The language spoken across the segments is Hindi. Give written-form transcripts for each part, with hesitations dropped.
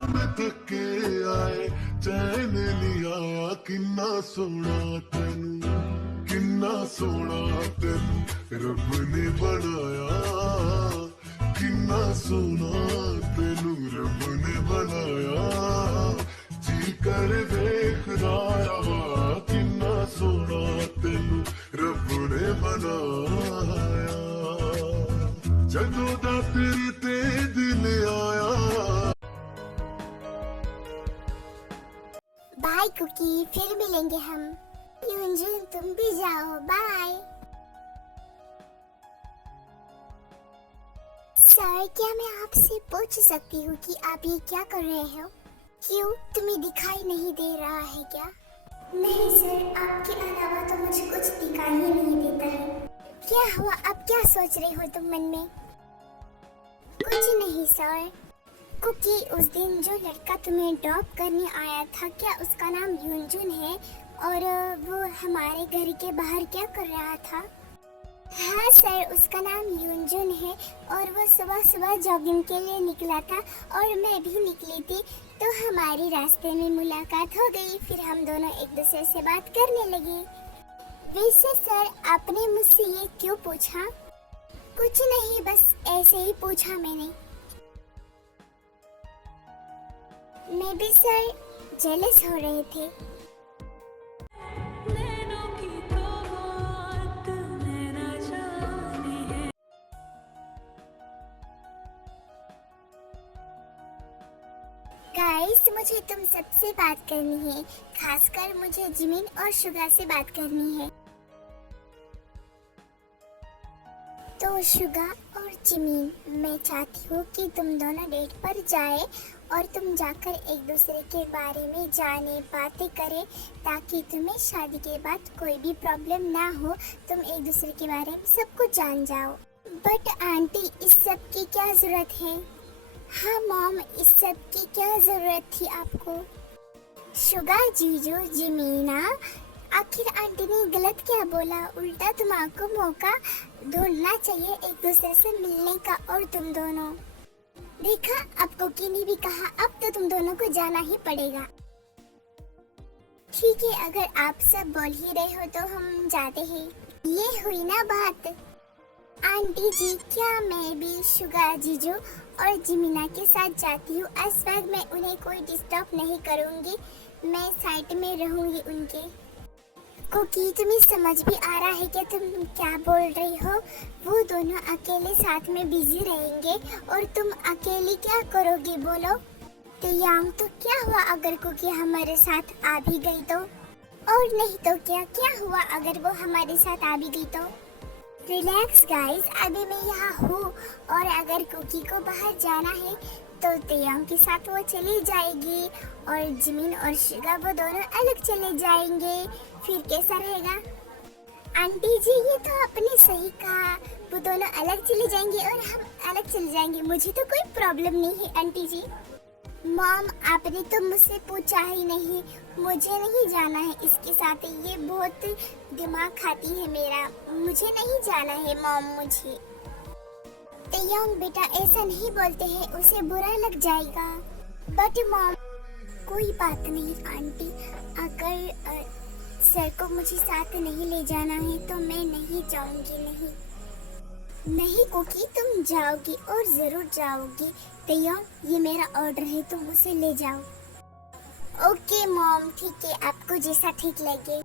मैं थके आए चैन लिया किन्ना सोना तेनू किन्ना सोना तेनू रब ने बनाया किन्ना सोना तेनू रब ने बनाया जी कर देखदा रहा किन्ना सोना तेनू रब ने बनाया जदों दा तेरे ते दिल आया। बाय कुकी, फिर मिलेंगे हम। यूंजुन तुम भी जाओ, बाय। सर, क्या मैं आपसे पूछ सकती हूँ कि आप ये क्या कर रहे हो? क्यों, तुम्हें दिखाई नहीं दे रहा है क्या? नहीं सर, आपके अलावा तो मुझे कुछ दिखाई ही नहीं देता है। क्या हुआ, अब क्या सोच रहे हो तुम मन में? कुछ नहीं सर। कुकी, उस दिन जो लड़का तुम्हें ड्रॉप करने आया था, क्या उसका नाम यूंजुन है? और वो हमारे घर के बाहर क्या कर रहा था? हाँ सर, उसका नाम यूंजुन है और वो सुबह सुबह जॉगिंग के लिए निकला था और मैं भी निकली थी, तो हमारी रास्ते में मुलाकात हो गई। फिर हम दोनों एक दूसरे से बात करने लगे। वैसे सर, आपने मुझसे ये क्यों पूछा? कुछ नहीं, बस ऐसे ही पूछा मैंने। मैं भी सर जेलस हो रहे थे। गाइस, मुझे तुम सबसे बात करनी है, खासकर मुझे जिमिन और शुगा से बात करनी है। तो शुगा और जिमिन, मैं चाहती हूँ कि तुम दोनों डेट पर जाए और तुम जाकर एक दूसरे के बारे में जाने, बातें करें, ताकि तुम्हें शादी के बाद कोई भी प्रॉब्लम ना हो, तुम एक दूसरे के बारे में सब कुछ जान जाओ। बट आंटी, इस सब की क्या जरूरत है? हाँ मॉम, इस सब की क्या जरूरत थी आपको? शुगा, जीजू, जिमीना, आखिर आंटी ने गलत क्या बोला? उल्टा तुम्हारा मौका ढूंढना चाहिए एक दूसरे से मिलने का। और तुम दोनों देखा, अब कुकी ने भी कहा, अब तो तुम दोनों को जाना ही पड़ेगा। ठीक है, अगर आप सब बोल ही रहे हो तो हम जाते हैं। ये हुई ना बात। आंटी जी, क्या मैं भी शुगा, जीजू और जिमीना के साथ जाती हूँ? इस वक्त मैं उन्हें कोई डिस्टर्ब नहीं करूँगी, मैं साइड में रहूँगी उनके। कुकी, तुम्हें समझ भी आ रहा है कि तुम क्या बोल रही हो? वो दोनों अकेले साथ में बिजी रहेंगे और तुम अकेली क्या करोगी बोलो? तो यांग, तो क्या हुआ अगर कुकी हमारे साथ आ भी गई तो? और नहीं तो क्या, क्या हुआ अगर वो हमारे साथ आ भी गई तो? रिलैक्स गाइस, अभी मैं यहाँ हूँ और अगर कुकी को बाहर जाना है तो तयांग के साथ वो चली जाएगी और जिमिन और शुगा वो दोनों अलग चले जाएंगे। फिर कैसा रहेगा? आंटी जी, ये तो आपने सही कहा, वो दोनों अलग चले जाएंगे और हम अलग चले जाएंगे, मुझे तो कोई प्रॉब्लम नहीं है आंटी जी। मॉम, आपने तो मुझसे पूछा ही नहीं, मुझे नहीं जाना है इसके साथ, ये बहुत दिमाग खाती है मेरा, मुझे नहीं जाना है मॉम। मुझे तयांग, बेटा ऐसा नहीं बोलते हैं, उसे बुरा लग जाएगा। बट मॉम, कोई बात नहीं आंटी, अगर सर को मुझे साथ नहीं ले जाना है तो मैं नहीं जाऊंगी। नहीं कुकी, तुम जाओगी और जरूर जाओगी। तयांग, ये मेरा ऑर्डर है, तुम उसे ले जाओ। ओके मॉम, ठीक है, आपको जैसा ठीक लगे।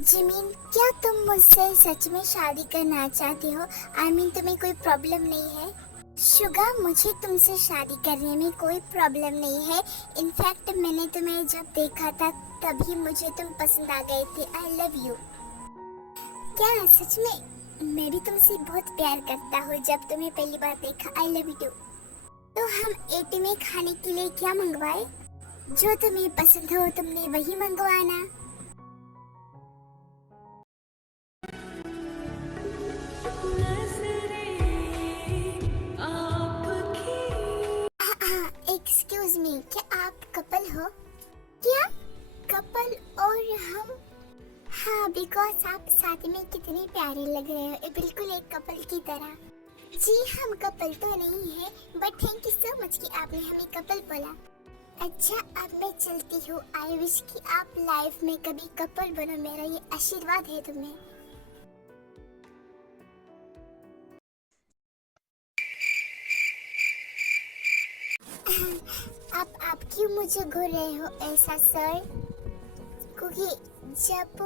जिमिन, क्या तुम मुझसे सच में शादी करना चाहती हो? आई मीन, तुम्हें कोई प्रॉब्लम नहीं है? शुगा, मुझे तुमसे शादी करने में कोई प्रॉब्लम नहीं है। इनफैक्ट मैंने तुम्हें जब देखा था तभी मुझे तुम पसंद आ गए थे। आई लव यू। क्या सच में? मैं भी तुमसे बहुत प्यार करता हूँ जब तुम्हें पहली बार देखा। I love you too. तो हम एटी में खाने के लिए क्या मंगवाए? जो तुम्हें पसंद हो तुमने वही मंगवाना। एक्सक्यूज मी, क्या आप कपल हो? क्या कपल? और हम हाँ, बिकॉज आप साथ में कितने प्यारे लग रहे हो, बिल्कुल एक कपल की तरह। जी हम कपल तो नहीं है, but thank you so much कि आपने हमें कपल बोला। अच्छा अब मैं चलती हूँ। आई विश कि आप लाइफ में कभी कपल बनो, मेरा ये आशीर्वाद है तुम्हें। आप क्यों मुझे घूर रहे हो ऐसा सर? क्योंकि जब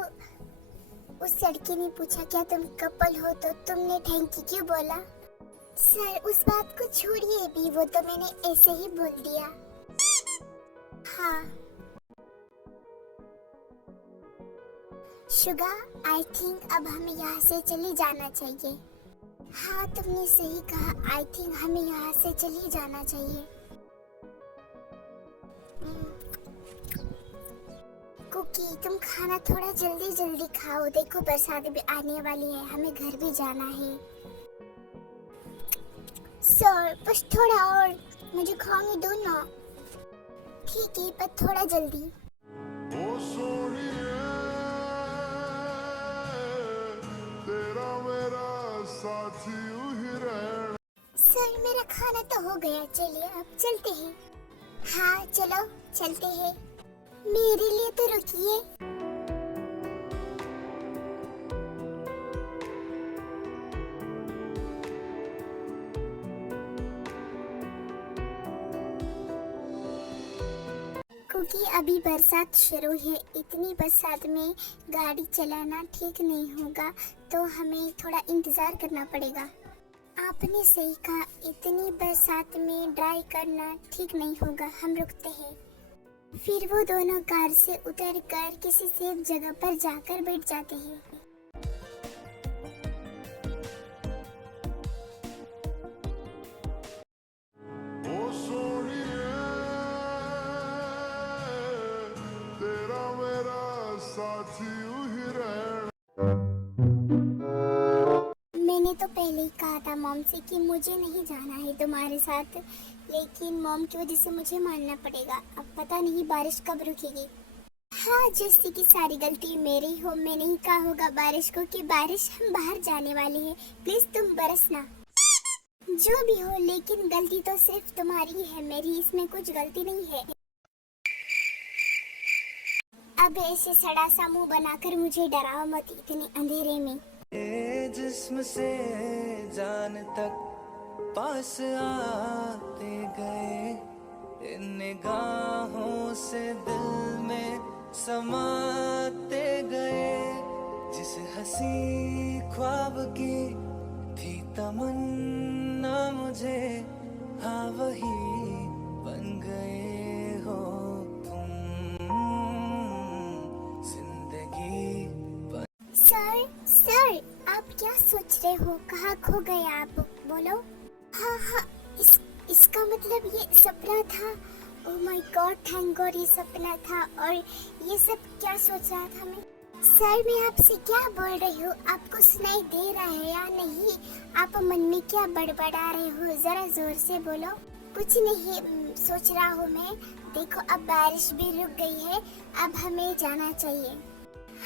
उस लड़की ने पूछा क्या तुम कपल हो तो तुमने थैंक यू क्यों बोला? सर उस बात को छोड़िए भी, वो तो मैंने ऐसे ही बोल दिया। हाँ शुगा, आई थिंक अब हमें यहाँ से चले जाना चाहिए। हाँ तुमने सही कहा, आई थिंक हमें यहाँ से चले जाना चाहिए। कुकी तुम खाना थोड़ा जल्दी जल्दी खाओ, देखो बरसात भी आने वाली है, हमें घर भी जाना है। सर बस थोड़ा और, मुझे खाने दो ना। ठीक है पर थोड़ा जल्दी। ओ सोनिए, तेरा मेरा साथी यूं ही रहना। सर मेरा खाना तो हो गया, चलिए अब चलते हैं। हाँ चलो चलते हैं, मेरे लिए तो रुकिए। क्योंकि अभी बरसात शुरू है, इतनी बरसात में गाड़ी चलाना ठीक नहीं होगा, तो हमें थोड़ा इंतजार करना पड़ेगा। आपने सही कहा, इतनी बरसात में ड्राइव करना ठीक नहीं होगा, हम रुकते हैं। फिर वो दोनों कार से उतरकर किसी सेफ जगह पर जाकर बैठ जाते हैं। ओ सोनिए, तेरा मेरा साथी यूं ही रहना। मैंने तो पहले ही कहा था मॉम से कि मुझे नहीं जाना है तुम्हारे साथ, लेकिन मॉम की वजह से मुझे मानना पड़ेगा। अब पता नहीं बारिश कब रुकेगी। हाँ जैसे कि सारी गलती मेरी हो, मैं नहीं कहा होगा बारिश को कि बारिश हम बाहर जाने वाले हैं, प्लीज तुम बरसना। जो भी हो, लेकिन गलती तो सिर्फ तुम्हारी है, मेरी इसमें कुछ गलती नहीं है। अब ऐसे सड़ा सा मुंह बनाकर मुझे डराओ मत इतने अंधेरे में। जिस्म से जान तक पास आते गए, इन निगाहों से दिल में समाते गए। जिस हंसी ख्वाब की थी तमन्ना मुझे, हाँ वही बन गए हो तुम। जिंदगी सर आप क्या सोच रहे हो, कहाँ खो गए आप, बोलो। हाँ इसका मतलब ये सपना था। Oh my God, thank God ये सपना था। और ये सब क्या सोच रहा था मैं? सर मैं आपसे क्या बोल रही हूँ, आपको सुनाई दे रहा है या नहीं? आप मन में क्या बड़बड़ा रहे हो, जरा जोर से बोलो। कुछ नहीं सोच रहा हूँ मैं। देखो अब बारिश भी रुक गई है, अब हमें जाना चाहिए।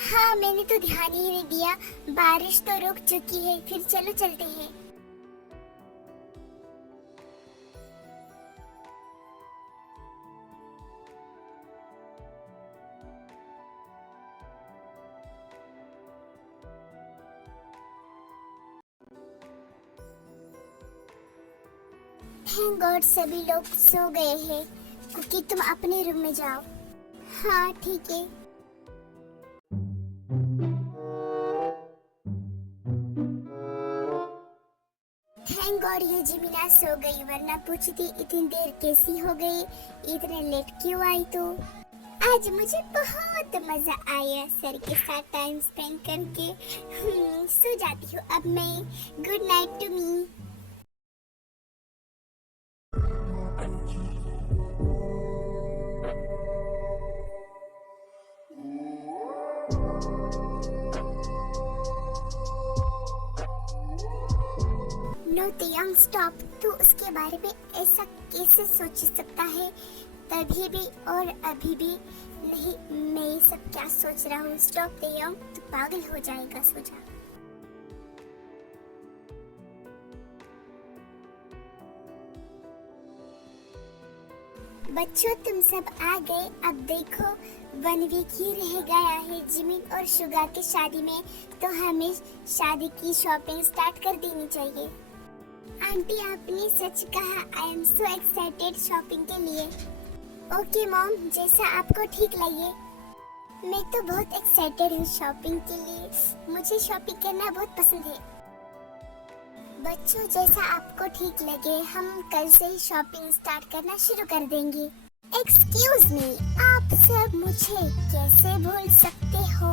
हाँ मैंने तो ध्यान ही नहीं दिया, बारिश तो रुक चुकी है, फिर चलो चलते हैं। थैंक गॉड सभी लोग सो गए हैं, क्योंकि तुम अपने रूम में जाओ। हाँ ठीक है। थैंक गॉड ये जिमिना सो गई, वरना पूछती इतनी देर कैसी हो गई, इतने लेट क्यों आई तू। आज मुझे बहुत मजा आया सर के साथ टाइम स्पेंड करके। सो जाती हूँ अब मैं, good night to me. No तियांग स्टॉप, तू उसके बारे में ऐसा कैसे सोच सकता है? तभी भी और अभी भी नहीं अरे मैं ये सब क्या सोच रहा हूँ, स्टॉप तेयंग, तू पागल हो जाएगा, सो जा। बच्चों तुम सब आ गए, अब देखो 1 वीक ही रह गया है जिमिन और शुगा की शादी में, तो हमें शादी की शॉपिंग स्टार्ट कर देनी चाहिए। आंटी आपने सच कहा, I am so excited shopping के लिए। ओके मॉम, जैसा आपको ठीक लगे। मैं तो बहुत एक्साइटेड हूँ शॉपिंग के लिए, मुझे शॉपिंग करना बहुत पसंद है। बच्चों जैसा आपको ठीक लगे, हम कल से ही शॉपिंग स्टार्ट करना शुरू कर देंगे। एक्सक्यूज मी, आप सब मुझे कैसे भूल सकते हो?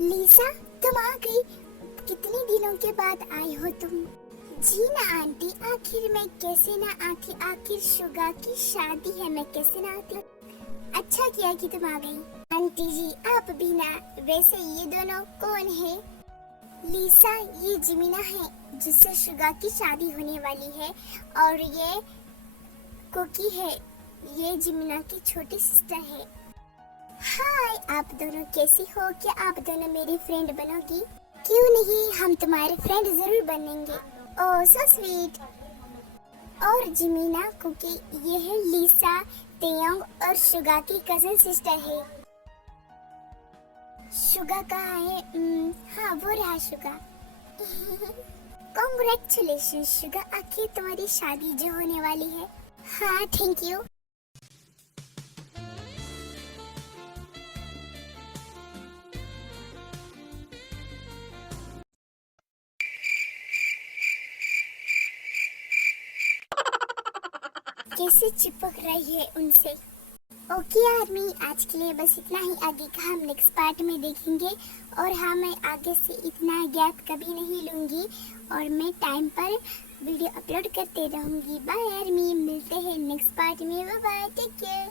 लीसा तुम आ गई, कितने दिनों के बाद आई हो तुम। जी ना आंटी, आखिर मैं कैसे ना आती, आखिर शुगा की शादी है, मैं कैसे ना आती। अच्छा किया कि तुम आ गई। आंटी जी आप भी ना, वैसे ये दोनों कौन है? लीसा ये जिमिना है जिससे शुगा की शादी होने वाली है, और ये कुकी है, ये जिमिना की छोटी सिस्टर है। हाय, आप दोनों कैसी हो? क्या आप दोनों मेरी फ्रेंड बनोगी? क्यों नहीं, हम तुम्हारे फ्रेंड जरूर बनेंगे। ओह सो स्वीट। और जिमिना कुकी, ये है लीसा, तेयोंग और शुगा की कजन सिस्टर है। शुगा कहाँ है? हाँ वो रहा शुगा। कॉन्ग्रेचुलेशन शुगा, आखिर तुम्हारी शादी जो होने वाली है। हाँ थैंक यू। कैसे चिपक रही है उनसे। ओके आर्मी, आज के लिए बस इतना ही, आगे का हम नेक्स्ट पार्ट में देखेंगे। और हाँ, मैं आगे से इतना गैप कभी नहीं लूँगी और मैं टाइम पर वीडियो अपलोड करते रहूँगी। बाय आर्मी, मिलते हैं नेक्स्ट पार्ट में, बाय बाय, टेक केयर।